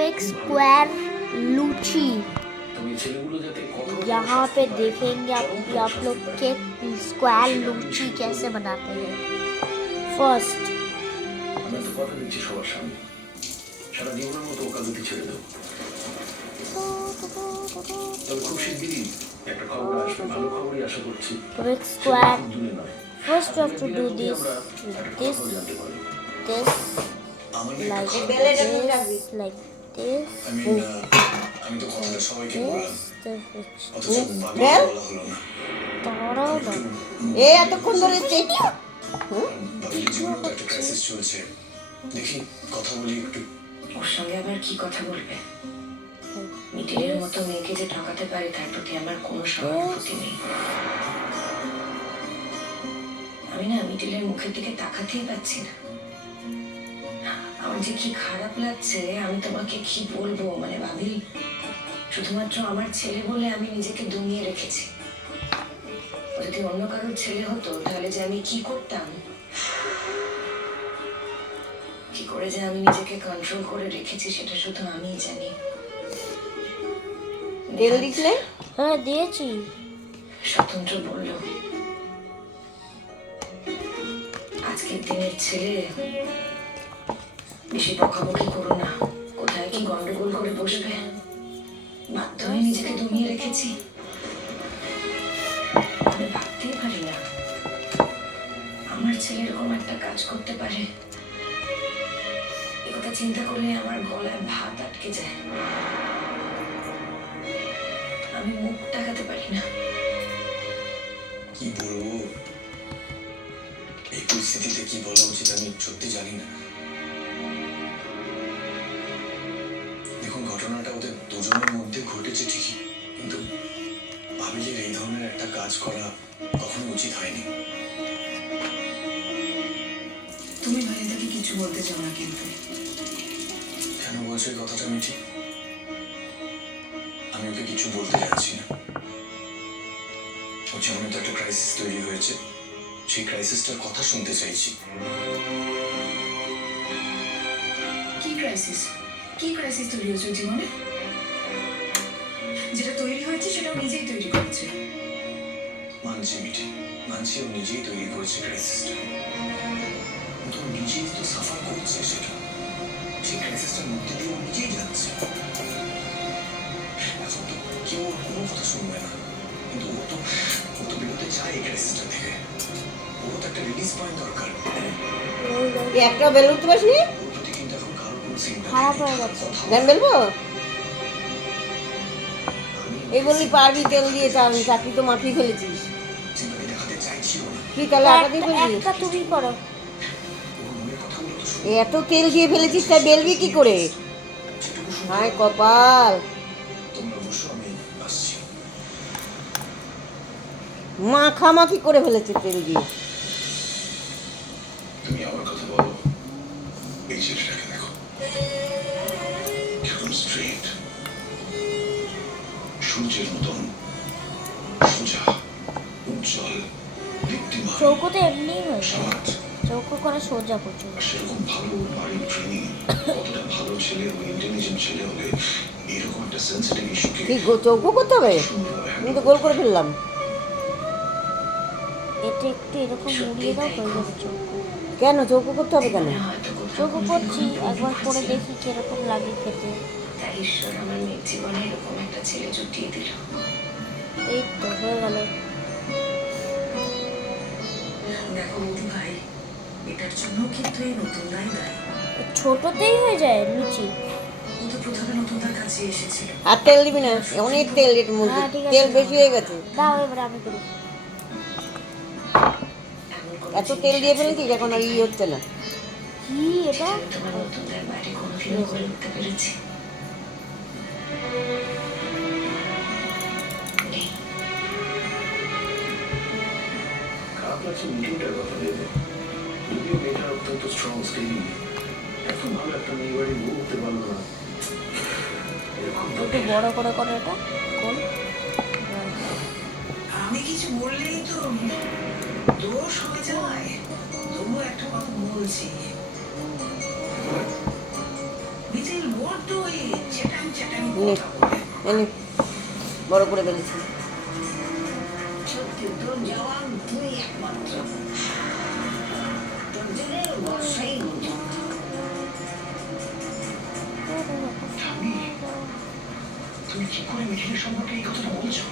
Make square लूची। यहाँ पे देखेंगे आप लोग के स्क्वायर लूची कैसे बनाते हैं। First to make square, first you have to do this with this like this এতক্ষণ ধরে দেখি কথা বলি একটু। ওর সঙ্গে আবার কি কথা বলবে? মিটিলের মতো মেয়েকে যে ঠকাতে পারে তার প্রতি আমার কোনো সহানুভূতি নেই। আমি না মিটিলের মুখের দিকে তাকাতেই পাচ্ছি না। আমার যে কি খারাপ লাগছে, আমি তোমাকে কি বলবো। মানে ভাবি, শুধুমাত্র আমার ছেলে বলে আমি নিজেকে দমিয়ে রেখেছি। যদি অন্য কারোর ছেলে হতো তাহলে যে আমি কি করতাম, কি করে যে আমি নিজেকে কন্ট্রোল করে রেখেছি সেটা শুধু আমিই জানি। তেল দিছিলে? হ্যাঁ দিয়েছি। স্বতন্ত্র বলল, আজকের দিনের ছেলে বেশি বকাবকি করো না, কোথায় কি গন্ডগোল করে বসবে। বাধ্য হয়ে নিজেকে দমিয়ে রেখেছি। আমি ভাবতেই পারি না আমার ছেলে এরকম একটা কাজ করতে পারে। এ কথা চিন্তা করলে আমার গলায় ভাত আটকে যায়। আমি মুখ তাকাতে পারি না। কি বলবো, এই পরিস্থিতিতে কি বলা উচিত আমি সত্যি জানি না। দেখুন, ঘটনাটা ওদের দুজনের মধ্যে ঘটেছে ঠিকই, কিন্তু ভাবিলির এই ধরনের একটা কাজ করা কখনো উচিত হয়নি। তুমি ভাইয়াকে কিছু বলতে চাও না কিন্তু? কেন বলছো এই কথাটা মিঠি? আমি ওকে কিছু বলতে যাচ্ছি না। ওর জীবনে তো একটা ক্রাইসিস তৈরি হয়েছে, সেই ক্রাইসিসটার কথা শুনতে চাইছি। কি ক্রাইসিস? কি ক্রাইসিস তৈরি হয়েছে জীবনে? যেটা তৈরি হয়েছে সেটা নিজেই তৈরি করেছে। মানছি মিঠি, মানছি ও নিজেই তৈরি করেছে ক্রাইসিসটা। তো নিজেই তো সাফার করছে সেটা, সেই ক্রাইসিসটার মধ্যে দিয়ে ও নিজেই যাচ্ছে। এখন তো কেউ ওর কোনো কথা শুনবে না, কিন্তু ও তো বেরোতে চায় এই ক্রাইসিসটা থেকে। ওর তো একটা রিলিজ পয়েন্ট দরকার। একটা বেল উঠতে পারছি? ওর প্রতি কিন্তু এখন কারোর কোনো খারাপ হয়ে গেছে। গান বেলবো? এই বললি পারবি তেল দিয়ে, চাকরি তো মাখিয়ে ফেলেছিস। চিন্তা দেখাতে চাইছিও না। কি তাহলে আটা দিয়ে ফেলবি? একটা তুমি করো। ওর মনের কথাগুলো তো এত তেল দিয়ে ফেলেছিস, তাই বেলবি কি করে? যেটুকু শুনে হায় কপাল, তোমরা অবশ্য আমি আসছি। মাখামাখি করে ফেলেছে তেল দিয়ে। তুমি আমার কথা বলো, এই ছেলেটাকে দেখো কেমন স্ট্রেট, সূর্যের মতন সোজা, উজ্জ্বল, দীপ্তিমান, চৌকো তো এমনি হয়ে যায়, সৎ। চৌকো করে সোজা প্রচুর। আর সেরকম ভালো বাড়ির ট্রেনিং, কতটা ভালো ছেলে ও ইন্টেলিজেন্ট ছেলে হলে এরকম একটা সেন্সিটিভ ইস্যুকে কি চৌকো করতে হবে? আমি তো গোল করে ফেললাম। এটা একটু এরকম মুড়িয়ে দাও, হয়ে যাবে চৌকো। কেন চৌকো করতে হবে কেন? হয়তো কোথাও চৌকো করছি, একবার করে দেখি কিরকম লাগে খেতে। তাই ঈশ্বর আমার মেয়ের জীবনে এরকম একটা ছেলে জুটিয়ে দিল। এই তো হয়ে গেল। দেখো বৌদি ভাই, এটার জন্য কিন্তু এই নতুন দায় দায়। ছোটতেই হয়ে যায় লুচি। ও তো প্রথমে নতুন তার কাছে এসেছিল। আর তেল দিবি না, অনেক তেল এর মধ্যে, হ্যাঁ, ঠিক আছে। তেল বেশি হয়ে গেছে। দাও এবার আমি করি। এমন কোনো এত তেল দিয়ে ফেলেছিস এখন আর হচ্ছে না। কি এটা? আমি তোমার নতুন দায় বাড়ি কোনোদিনও করে উঠতে পেরেছি। খারাপ লাগছে মিটিংটার কথা ভেবে। যদিও মেয়েটা অত্যন্ত স্ট্রং স্কিলিং, এখন ভালো একটা মেয়ে বাড়ি বউ উঠতে পারলো না। এরকম একটু বড় করে করে এটা কোন আমি কিছু বললেই তো দোষ হয়ে যায়। তবুও একটা কথা বলছি, নিজে পেন্সিল বড্ড ওই চ্যাটাং চ্যাটাং কথা বলে। এনে বড় করে ফেলেছি। সত্যি তোর জবাব তুই একমাত্র, তোর দিলে বর্ষাই বোঝা। ঠাম্মি, তুমি কি করে মিঠিলের সম্পর্কে এই কথাটা বলছো?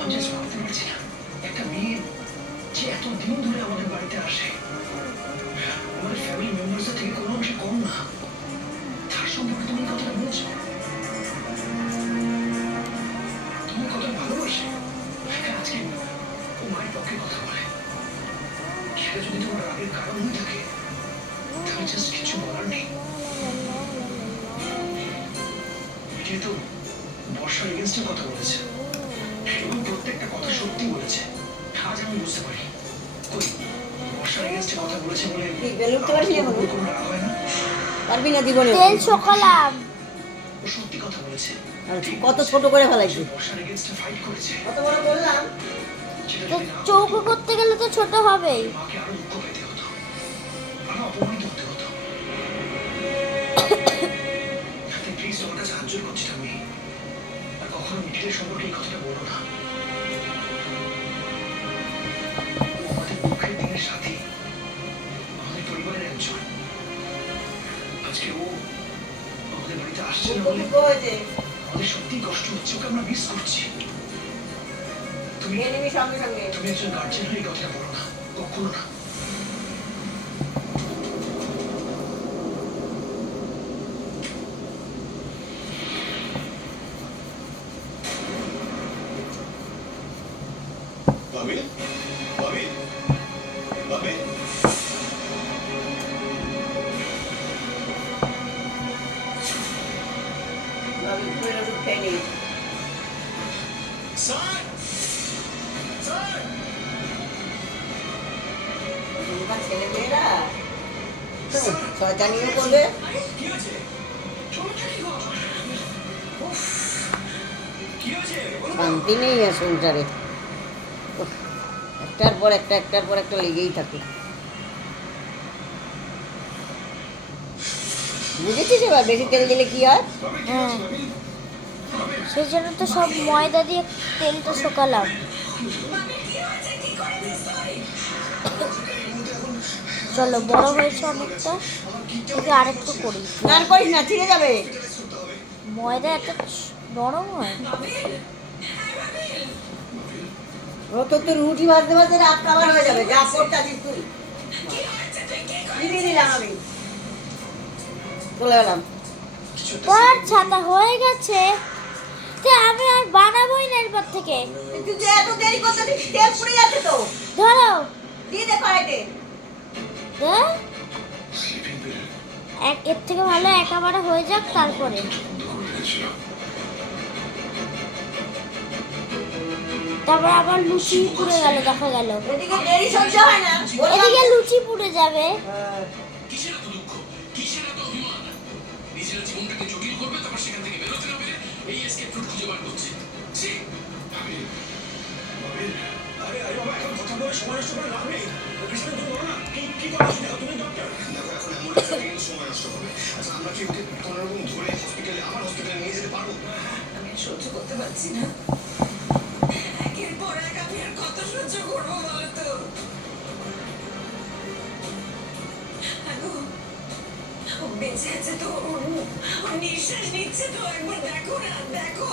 আমি জাস্ট ভাবতে পারছি না, একটা মেয়ে যে এত দিন ধরে আমাদের বাড়িতে আসে, আমাদের ফ্যামিলি মেম্বার্সের থেকে কোনো অংশে কম না, তার সম্পর্কে তুমি এই কথাটা বলছো? তুমি কতটা ভালোবাসে? হ্যাঁ, আজকে ও মায়ের পক্ষে কথা বলে, সেটা যদি তোমার রাগের কারণ হয়ে থাকে তাহলে জাস্ট কিছু বলার নেই। যেহেতু বর্ষার এগেনস্টে কথা বলেছে এবং প্রত্যেকটা কথা সত্যি বলেছে, আজ আমি বুঝতে পারি কই বর্ষার এগেনস্টে কথা বলেছে বলে ঠিক বেলে উঠতে পারবি না এখনো? কোনো রাগ হয় না। পারবি না জীবনে। তেল শোকালাম। ও সত্যি কথা বলেছে, আর কত ছোট করে ফেলাইছি। বর্ষার এগেনস্টে ফাইট করেছে, কত বড় বললাম। যেটা তো যদি না চৌকো করতে গেলে তো ছোট হবেই। মাকে আরো দুঃখ পেতে হতো, আরো অপমানিত হতে হতো। আপনি প্লিজ তোমার কাছে হাত জোর করছি আমি, আর কখনো মিঠিলের সম্পর্কে এই কথাটা বলো না। ও আমাদের দুঃখের দিনের সাথী, আমাদের পরিবারের একজন। আজকে ও আমাদের বাড়িতে আসছে না বলে দুঃখ হয়েছে। আমাদের সত্যিই কষ্ট হচ্ছে, ওকে আমরা মিস করছি। তুমি নিয়ে নিবি সঙ্গে সঙ্গে। তুমি একজন গার্জেন হয়ে এই কথাটা বলো না, কখনো না। বাবিল, বাবিল, বাবিল। ভাবি ঘুরে ওষুধ খেয়ে নিই। Sir, sir. তোমার ছেলে মেয়েরা শয়তানিও করবে। কি হয়েছে? কি হয়েছে? শান্তি নেই আর সংসারে। উফ, একটার পর একটা লেগেই থাকে। বুঝেছিস এবার বেশি তেল দিলে কি হয়? হ্যাঁ, সেই জন্য তো সব ময়দা দিয়ে তেলটা শোকালাম। চলো, বড় হয়েছে অনেকটা, ওকে আরেকটু করি। স্নান করিস না, ছিঁড়ে যাবে। ময়দা এত নরম হয়। ও তো তোর রুটি ভাজতে ভাজতে রাত কাবার হয়ে যাবে। যা করতাছিস তুই। দিয়ে দিলাম আমি। চলে গেলাম। পর ছাতা হয়ে গেছে, তো আমি আর বানাবোই না এরপর থেকে। তুই যে এত দেরি করতেছিস, তেল পুড়ে যাচ্ছে তো। ধরো, দিয়ে দে কড়াইতে। দে। এর থেকে ভালো একেবারে হয়ে যাক, তারপরে আবার লুচি পুড়ে গেল, দেখা গেল। এদিকে দেরি সহ্য হয় না। এদিকে লুচি পুড়ে যাবে। কিসের এত দুঃখ, কিসের এত অভিমান? নিজেরা জীবনটাকে জটিল করবে, তারপর সেখান থেকে বেরোতে না পেরে এই এসকেপ রুট খুঁজে বার করছে। ছি! বাবিল, বাবিল, আরে আরে বাবা, এখন কথা বলে সময় নষ্ট করে লাভ নেই। কৃষ্ণ, তুমি বলো না, কি করছো? দেখো, তুমি ডক্টর। দেখো, এখন এমন একটা দিন সময় নষ্ট হবে। আচ্ছা, আমরা কি ওকে কোনো রকম ধরে হসপিটালে, আমার হসপিটালে নিয়ে যেতে পারবো? আমি আর সহ্য করতে পারছি না। একের পর এক আমি আর কত সহ্য করবো বলো তো? আগো, ও বেঁচে আছে তো, ও নিঃশ্বাস নিচ্ছে তো, একবার দেখো না, দেখো।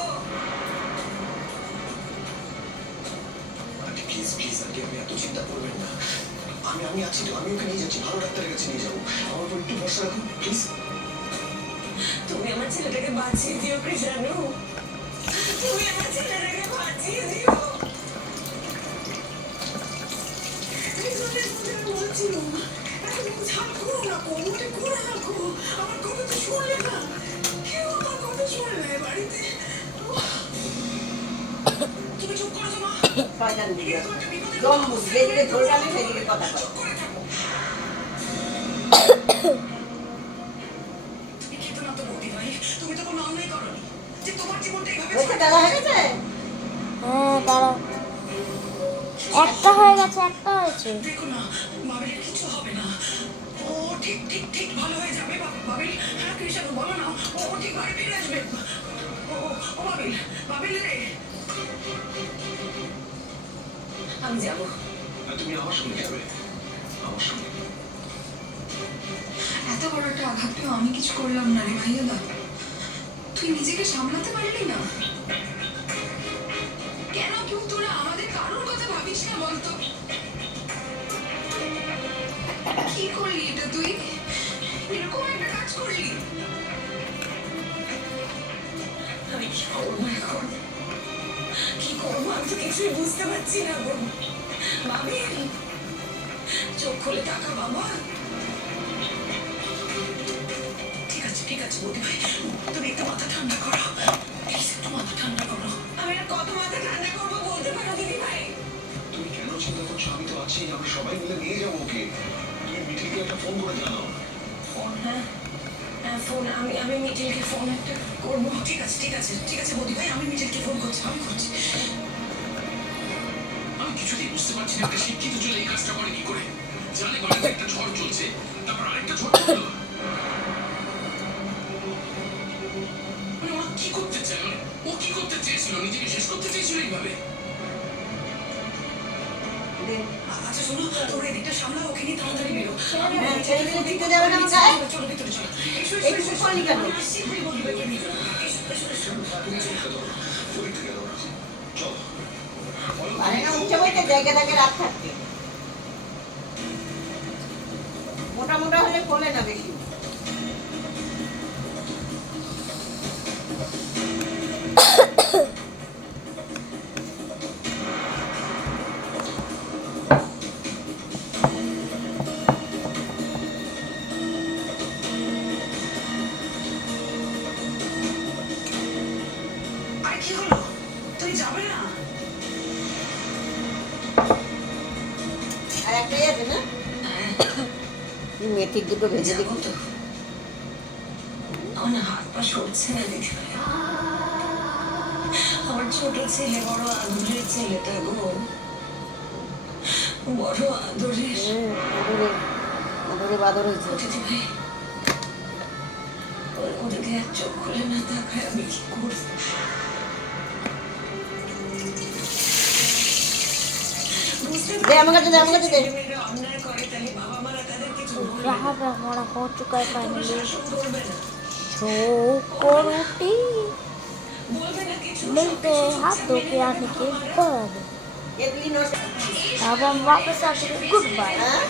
আন্টি প্লিজ প্লিজ আন্টি, আপনি এত চিন্তা করবেন না। আমি আছি তো, আমি ওকে নিয়ে যাচ্ছি, ভালো ডাক্তারের কাছে নিয়ে যাবো। আমার উপর একটু ভরসা রাখুন প্লিজ। তুমি আমার ছেলেটাকে বাঁচিয়ে দিও কৃষাণু, তুমি আমার ছেলেটাকে বাঁচিয়ে দিও। বলছিল ঝাল করো না, কোমরে করে রাখো, আমার কথা তো শুনলে না, কেউ আমার কথা শুনলে বাড়িতে। তুমি চুপ করো তো মা, শয়তান দিকে জম্বু যেদিকে ঝোলটাবে সেদিকে কথা কয়। চুপ করে থাকো। তুমি খেতো না তো বৌদি ভাই, তুমি তো কোনো অন্যায় করোনি যে তোমার জীবনটা এইভাবে হয়েছে, ডালা হয়ে গেছে। হ্যাঁ, দাঁড়াও। একটা হয়ে গেছে, একটা হয়েছে। দেখো না, মামের কিছু হবে না, ও ঠিক ঠিক ঠিক ভালো হয়ে যাবে বাবিল। হ্যাঁ কৃষাণু বলো না, ও ঠিক ঘরে ফিরে আসবে। ও বাবিল, বাবিল রে, আমি যাবো। আর তুমি আমার সঙ্গে যাবে, আমার সঙ্গে। এত বড় একটা আঘাত পেয়েও আমি কিছু করলাম না রে ভাইয়া। তুই নিজেকে সামলাতে পারলি না কেন? কেউ তোরা আমাদের কারোর কথা ভাবিস না বলতো? কি করলি এটা তুই? এরকম একটা কাজ করলি? আমি কি করবো এখন? কি করবো আমি তো কিছুই বুঝতে পারছি না গো। বাবিল, চোখ খুলে তাকা বাবা। ঠিক আছে বৌদি ভাই, তুমি একটু মাথা ঠান্ডা করো, প্লিজ একটু মাথা ঠান্ডা করো। আমি আর কত মাথা ঠান্ডা করবো বলতে পারো দিদি ভাই? তুমি কেন চিন্তা করছো? আমি তো আছি, আমরা সবাই মিলে নিয়ে যাবো ওকে। তুমি মিঠিকে একটা ফোন করে জানাও। ফোন? হ্যাঁ হ্যাঁ ফোন, আমি মিটিলকে ফোন একটা করবো। ঠিক আছে বৌদি ভাই, আমি মিটিলকে ফোন করছি, আমি করছি। আমি কিছুতেই বুঝতে পারছি না একটা শিক্ষিত ছেলে এই কাজটা করে কি করে। জানে বাড়িতে একটা ঝড় চলছে, তারপর আরেকটা ঝড় চললো। মানে ওরা কি করতে চায়? মানে ও কি করতে চেয়েছিল? নিজেকে শেষ করতে চেয়েছিল এইভাবে? আচ্ছা শোনো, তোমরা এদিকটা সামলাও, ওকে নিয়ে তাড়াতাড়ি বেরো। হ্যাঁ, ছেড়ে দিলে জিতে যাবে না আমাকে? চলো ভিতরে চলো। এইটুকু করলি কেন? আমি আসছি, এখনই বৌদি ভাইকে নিয়ে যাবো। তুমি চোখটা ধরো, পরীক্ষা গেল না। চলো। পারে না উঠে বইতে, জায়গা থাকে রাত থাকতে। মোটা মোটা হলে খোলে না বেশি। আর কি হলো? তুমি যাবে না? আর একটাই আছে না? মেথির দুটো ভেজে যাবো দেখি। তো। আমার না হাত পা সরছে না দিদি ভাই। আমার ছোট ছেলে, বড় আদরের ছেলেটা গো, বড় আদরের। আদরে আদরে বাদর হয়েছে। ও দিদি ভাই, ও যদি এক চোখ খুলে না তাকায় আমি কি করবো? দে আমার কাছে দে, আমার কাছে দে। ছেলেমেয়েরা অন্যায় করে তাহলে বাবা মারা তাদের কিছু বলবে না। रहा हमारा हो चुका है फाइनली শাসন করবে না, शो को रोटी বলবে না কিছু। मिलते हैं हाथों के आने के बाद এগুলি নষ্ট। अब हम वापस आ चुके गुड बाय হ্যাঁ